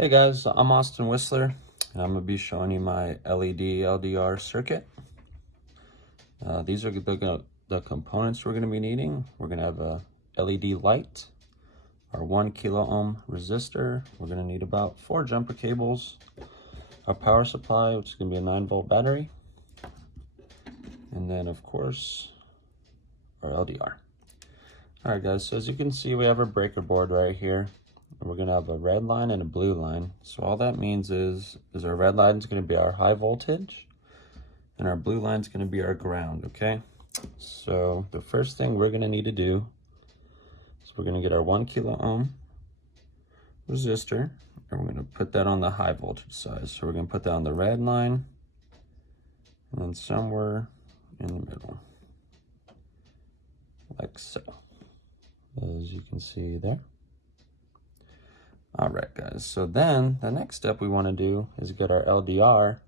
Hey guys, I'm Austin Whisler, and I'm going to be showing you my LED LDR circuit. These are the components we're going to be needing. We're going to have a LED light, our 1 kilo ohm resistor. We're going to need about 4 jumper cables, our power supply, which is going to be a 9-volt battery, and then of course our LDR. Alright guys, so as you can see, we have our breaker board right here. We're going to have a red line and a blue line. So all that means is our red line is going to be our high voltage and our blue line is going to be our ground, okay? So the first thing we're going to need to do is we're going to get our 1 kilo ohm resistor and we're going to put that on the high voltage side. So we're going to put that on the red line and then somewhere in the middle, like so, as you can see there. All right, guys, so then the next step we want to do is get our LDR.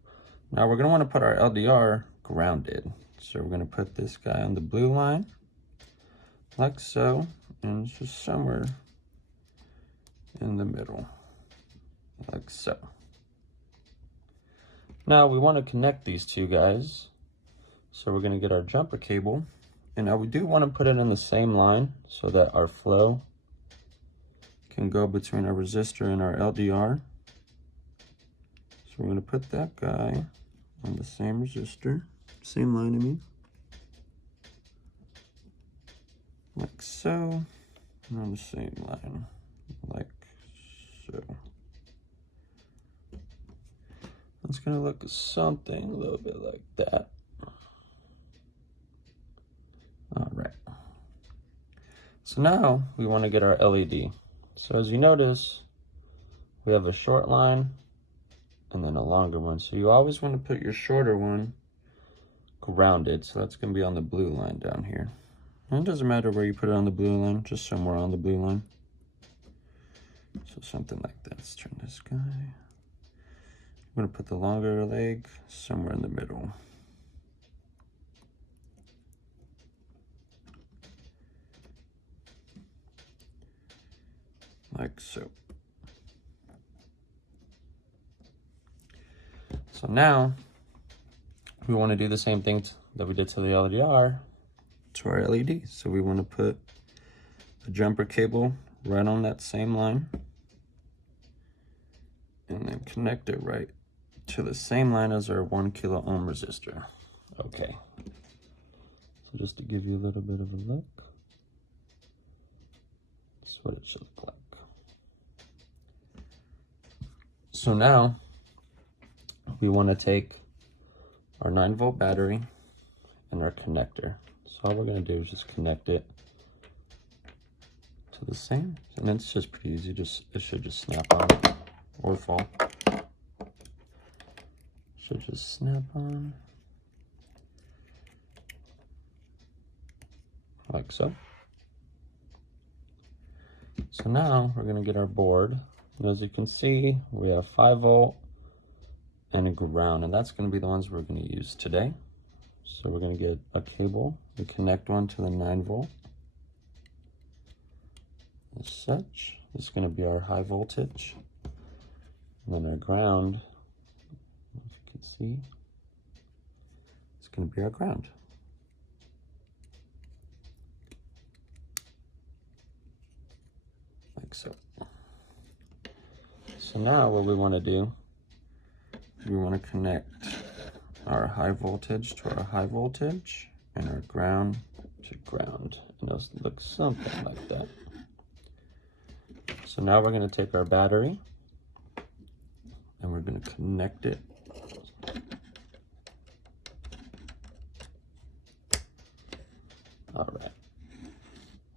Now we're going to want to put our LDR grounded. So we're going to put this guy on the blue line, like so, and it's just somewhere in the middle, like so. Now we want to connect these two guys. So we're going to get our jumper cable. And now we do want to put it in the same line so that our flow can go between our resistor and our LDR. So we're going to put that guy on the same resistor, same line I mean, like so, and on the same line, like so. It's going to look something a little bit like that. All right. So now we want to get our LED. So as you notice, we have a short line and then a longer one. So you always want to put your shorter one grounded. So that's going to be on the blue line down here. And it doesn't matter where you put it on the blue line, just somewhere on the blue line. So something like that. Let's turn this guy. I'm going to put the longer leg somewhere in the middle. Like so. So now we want to do the same thing that we did to the LDR to our LED. So we want to put the jumper cable right on that same line and then connect it right to the same line as our 1 kilo ohm resistor. Okay. So just to give you a little bit of a look, that's what it should look like. So now we want to take our 9-volt battery and our connector. So all we're going to do is just connect it to the same, and it's just pretty easy. It should just snap on or fall. Should just snap on like so. So now we're going to get our board. And as you can see, we have 5 volt and a ground, and that's going to be the ones we're going to use today. So we're going to get a cable and connect one to the 9 volt. As such, this is going to be our high voltage. And then our ground, if you can see, it's going to be our ground. Like so. So now what we want to do, we want to connect our high voltage to our high voltage and our ground to ground. And those look something like that. So now we're going to take our battery and we're going to connect it all right.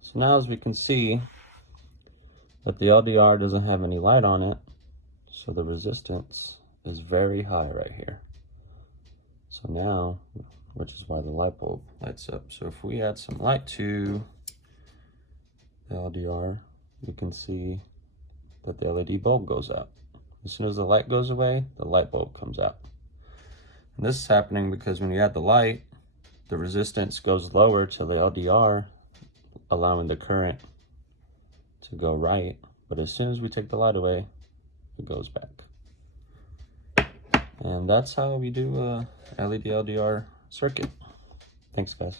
So now as we can see that the LDR doesn't have any light on it, so the resistance is very high right here. So now, which is why the light bulb lights up. So if we add some light to the LDR, you can see that the LED bulb goes out. As soon as the light goes away, the light bulb comes out. And this is happening because when you add the light, the resistance goes lower to the LDR, allowing the current to go right. But as soon as we take the light away, it goes back. And that's how we do a LED LDR circuit. Thanks, guys.